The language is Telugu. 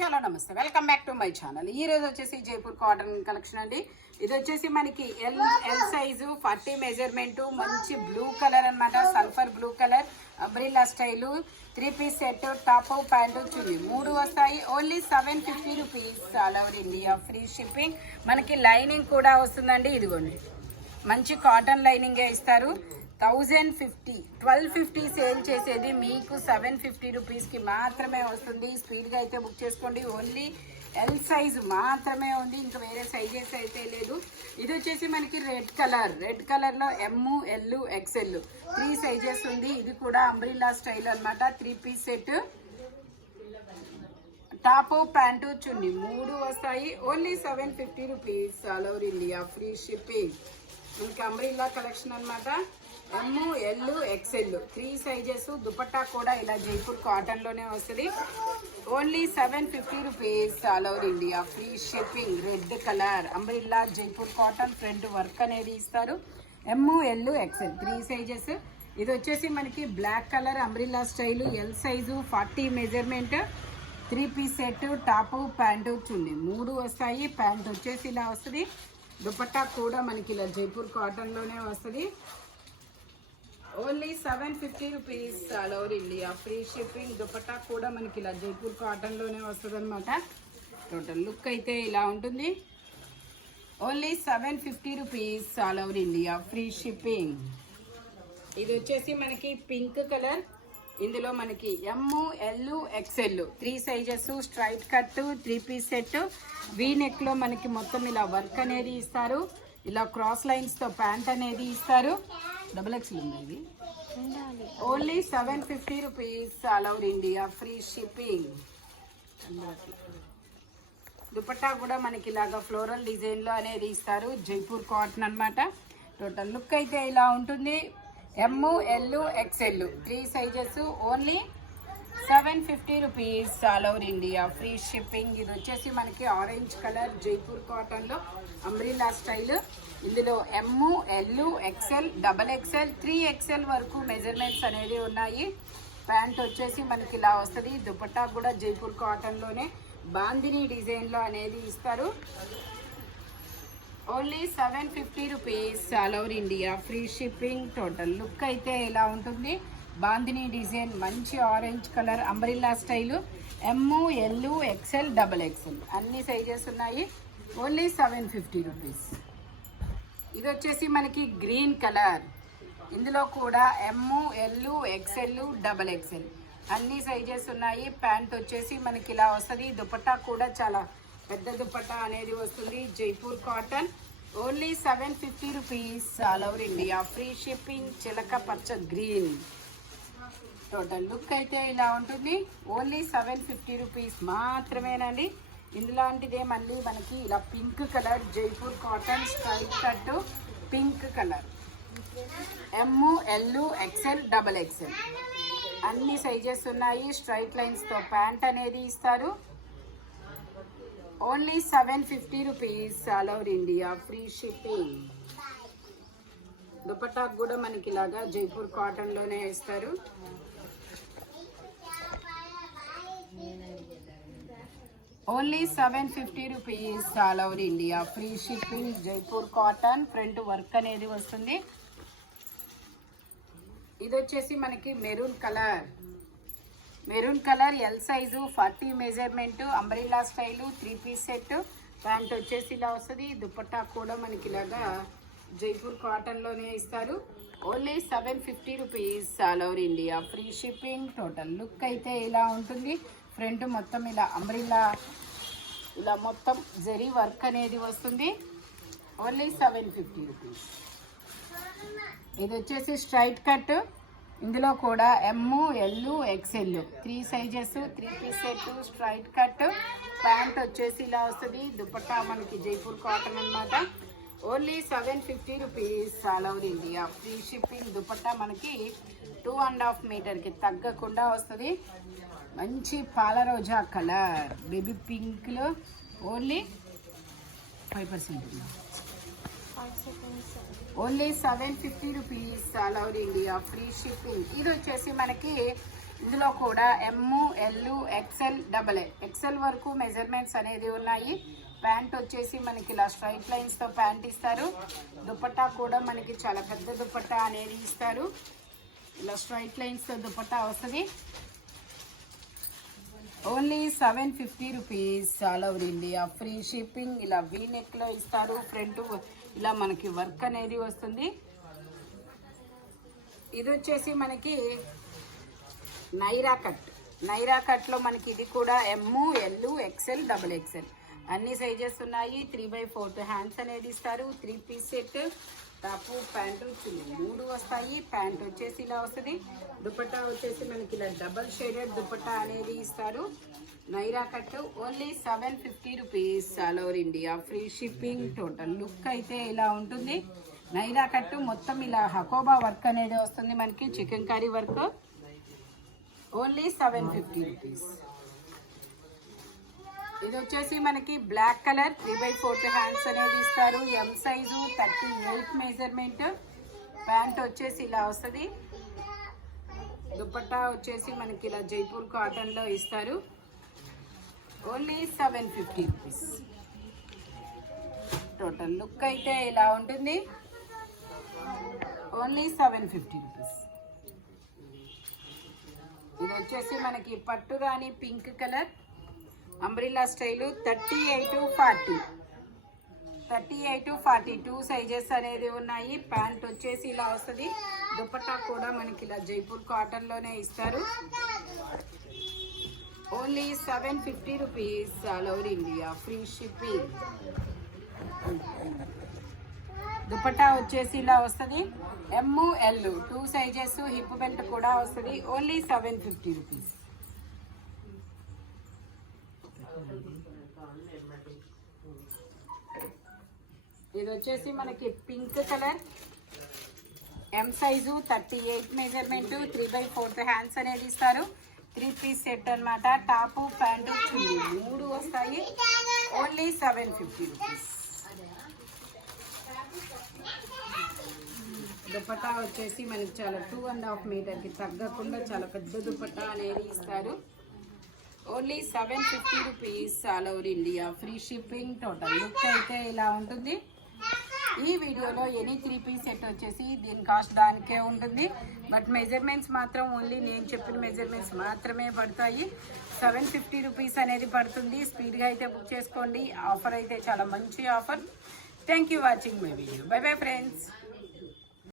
హలో నమస్తే, welcome back to my channel. ఈ రోజు వచ్చేసి జైపూర్ కాటన్ కలెక్షన్ అండి. ఇది వచ్చేసి మనకి ఎల్ సైజు 40 మెజర్మెంట్, మంచి బ్లూ కలర్ అన్నమాట. Sulphur blue colour, umbrella style, 3 piece set, top pant chunni 3 వస్తాయి. Only 750 rupees, all over India free shipping. మనకి లైనింగ్ కూడా వస్తుందండి. ఇదిగోండి, మంచి కాటన్ లైనింగే ఇస్తారు. 1050 1250 సేల్ చేసేది మీకు 750 రూపీస్కి మాత్రమే వస్తుంది. స్పీడ్గా అయితే బుక్ చేసుకోండి. ఓన్లీ ఎల్ సైజు మాత్రమే ఉంది, ఇంకా వేరే సైజెస్ అయితే లేదు. ఇది వచ్చేసి మనకి రెడ్ కలర్లో ఎమ్, ఎల్, ఎక్స్ఎల్ 3 సైజెస్ ఉంది. ఇది కూడా అంబ్రిల్లా స్టైల్ అనమాట. 3 piece set, top pant chunni 3 వస్తాయి. Only 750 rupees, all over India free shipping. మనకి అంబ్రిల్లా కలెక్షన్ అనమాట. M, L, XL 3 sizes. Dupatta కూడా ఇలా జైపూర్ కాటన్లోనే వస్తుంది. Only 750 rupees, all over India free shipping. Red colour umbrella Jaipur cotton, front work అనేది ఇస్తారు. M, L, XL 3 sizes. ఇది వచ్చేసి మనకి black colour umbrella style, L size 40 measurement, 3 piece set, top pant chunni 3 వస్తాయి. ప్యాంట్ వచ్చేసి ఇలా వస్తుంది. దుపట్టా కూడా మనకి ఇలా జైపూర్ కాటన్లోనే వస్తుంది. Only 750 rupees, all over India free shipping. Dupatta కూడా మనకి ఇలా జైపూర్ కాటన్లోనే వస్తుంది అనమాట. టోటల్ లుక్ అయితే ఇలా ఉంటుంది. Only 750 rupees, all over India free shipping. ఇది వచ్చేసి మనకి పింక్ కలర్. ఇందులో మనకి M, L, XL 3 sizes. Straight cut, 3 piece set, V నెక్లో మనకి మొత్తం ఇలా వర్క్ అనేది ఇస్తారు. ఇలా క్రాస్ లైన్స్తో ప్యాంట్ అనేది ఇస్తారు. డబుల్ ఎక్స్ఎల్ ఉంది ఇది. Only 750 rupees, all over India free shipping. Dupatta కూడా మనకి ఇలాగా ఫ్లోరల్ డిజైన్లో అనేది ఇస్తారు. జైపూర్ కాటన్ అనమాట. టోటల్ లుక్ అయితే ఇలా ఉంటుంది. M, L, XL 3 sizes. Only 750 rupees, all over India free shipping. ఇది వచ్చేసి మనకి ఆరెంజ్ కలర్ జైపూర్ కాటన్లో అంబ్రిల్లా స్టైల్. ఇందులో M, L, XL, double XL, 3 XL వరకు మెజర్మెంట్స్ అనేది ఉన్నాయి. ప్యాంట్ వచ్చేసి మనకి ఇలా వస్తుంది. దుపట్టా కూడా జైపూర్ కాటన్లోనే బాందిని డిజైన్లో అనేది ఇస్తారు. Only 750 rupees, all over India free shipping. Total look అయితే ఇలా ఉంటుంది. బాందిని డిజైన్, మంచి ఆరెంజ్ కలర్ అంబ్రిల్లా స్టైలు. ఎమ్, ఎల్, ఎక్స్ఎల్, డబల్ ఎక్స్ఎల్ అన్ని సైజెస్ ఉన్నాయి. Only 750 rupees. ఇది వచ్చేసి మనకి గ్రీన్ కలర్. ఇందులో కూడా M, L, XL, double XL అన్ని సైజెస్ ఉన్నాయి. ప్యాంట్ వచ్చేసి మనకి ఇలా వస్తుంది. దుపట్టా కూడా చాలా పెద్ద దుపట్టా అనేది వస్తుంది. Jaipur cotton. Only 750 rupees, all over India free shipping. చిలక పచ్చ గ్రీన్. టోటల్ లుక్ అయితే ఇలా ఉంటుంది. ఓన్లీ 750 రూపీస్ మాత్రమేనండి. ఇందులాంటిదే మళ్ళీ మనకి ఇలా pink colour Jaipur cotton straight cut, pink colour M, L, XL, double XL అన్ని సైజెస్ ఉన్నాయి. స్ట్రైట్ లైన్స్తో ప్యాంట్ అనేది ఇస్తారు. Only 750 rupees, all over India free shipping. Dupatta కూడా మనకి ఇలాగా జైపూర్ కాటన్లోనే ఇస్తారు. Only 750 rupees, all over India free shipping. Jaipur cotton, front work అనేది వస్తుంది. ఇది వచ్చేసి మనకి maroon colour L size 40 measurement, umbrella style, 3 piece set. Pant వచ్చేసి ఇలా వస్తుంది. దుపట్టా కూడా మనకి ఇలాగా జైపూర్ కాటన్లోనే ఇస్తారు. Only 750 rupees, all over India free shipping. Total look అయితే ఇలా ఉంటుంది. ఫ్రంట్ మొత్తం ఇలా అంబ్రిల్లా ఇలా మొత్తం జరీ వర్క్ అనేది వస్తుంది. Only 750 rupees. ఇది వచ్చేసి స్ట్రైట్ కట్. ఇందులో కూడా M, L, XL 3 sizes. 3 piece set, straight cut. Pant వచ్చేసి ఇలా వస్తుంది. దుపట్టా మనకి జైపూర్ కాటన్ అనమాట. Only 750 rupees, all over India free shipping. Dupatta మనకి 2.5 మీటర్కి తగ్గకుండా వస్తుంది. మంచి పాల రోజా కలర్, బేబీ పింక్లో. Only 5%. Only 750 rupees, all over India free shipping. ఇది వచ్చేసి మనకి ఇందులో కూడా M, L, XL, double XL వరకు మెజర్మెంట్స్ అనేది ఉన్నాయి. ప్యాంట్ వచ్చేసి మనకి ఇలా స్ట్రైట్ లైన్స్తో ప్యాంట్ ఇస్తారు. దుపట్టా కూడా మనకి చాలా పెద్ద దుపట్టా అనేది ఇస్తారు. ఇలా స్ట్రైట్ లైన్స్తో దుపట్టా వస్తుంది. Only 750 rupees all over India, free shipping. ఇలా వీ నెక్లో ఇస్తారు. ఫ్రంట్ ఇలా మనకి వర్క్ అనేది వస్తుంది. ఇది వచ్చేసి మనకి నైరా కట్. నైరా కట్లో మనకి ఇది కూడా M, L, XL, double XL అన్ని సైజెస్ ఉన్నాయి. 3/4 హ్యాండ్స్ అనేది ఇస్తారు. 3 piece set. Top, pant, chunni 3 వస్తాయి. ప్యాంట్ వచ్చేసి ఇలా వస్తుంది. దుపట్టా వచ్చేసి మనకి ఇలా డబల్ షేడెడ్ దుపట్టా అనేది ఇస్తారు. Naira cut only 750 rupees all over India, free shipping. Total look అయితే ఇలా ఉంటుంది. నైరా కట్టు మొత్తం ఇలా హకోబా వర్క్ అనేది వస్తుంది మనకి, chicken curry work. Only 750 rupees. ఇది వచ్చేసి మనకి బ్లాక్ కలర్ 3/4 హ్యాండ్స్ అనేది ఇస్తారు. M size 38 measurement. ప్యాంట్ వచ్చేసి ఇలా వస్తుంది. దుపట్టా వచ్చేసి మనకి ఇలా జైపూర్ కాటన్లో ఇస్తారు. Only 750 rupees. టోటల్ లుక్ అయితే ఇలా ఉంటుంది. Only 750 rupees. ఇది వచ్చేసి మనకి పట్టు రాణి pink colour umbrella style 38-40 2 sizes అనేది ఉన్నాయి. ప్యాంట్ వచ్చేసి ఇలా వస్తుంది. దుపట్టా కూడా మనకి ఇలా జైపూర్ కాటన్లోనే ఇస్తారు. Only 750 rupees all over India, free shipping. Dupatta వచ్చేసి ఇలా వస్తుంది. ఎమ్, ఎల్ 2 సైజెస్. హిప్ బెల్ట్ కూడా వస్తుంది. Only 750 rupees. ఇది వచ్చేసి మనకి pink colour M size 38 measurement. 3/4 hands అనేది ఇస్తారు. 3 పీస్ సెట్ అనమాట. టాపు, ప్యాంటు, చున్నీ 3 వస్తాయి. Only 750 rupees. దుపట్టా వచ్చేసి మనకి చాలా 2.5 మీటర్కి తగ్గకుండా చాలా పెద్ద దుపట్టా అనేది ఇస్తారు. Only 750 rupees all over India, free shipping. Total look అయితే ఇలా ఉంటుంది. ఈ వీడియోలో ఎనీ 3 పీస్ సెట్ వచ్చేసి దీని కాస్ట్ దానికే ఉంటుంది. బట్ మెజర్మెంట్స్ మాత్రం ఓన్లీ నేను చెప్పిన మెజర్మెంట్స్ మాత్రమే పడతాయి. 750 రూపీస్ అనేది పడుతుంది. స్పీడ్గా అయితే బుక్ చేసుకోండి. ఆఫర్ అయితే చాలా మంచి offer. Thank you watching my video. By bye friends.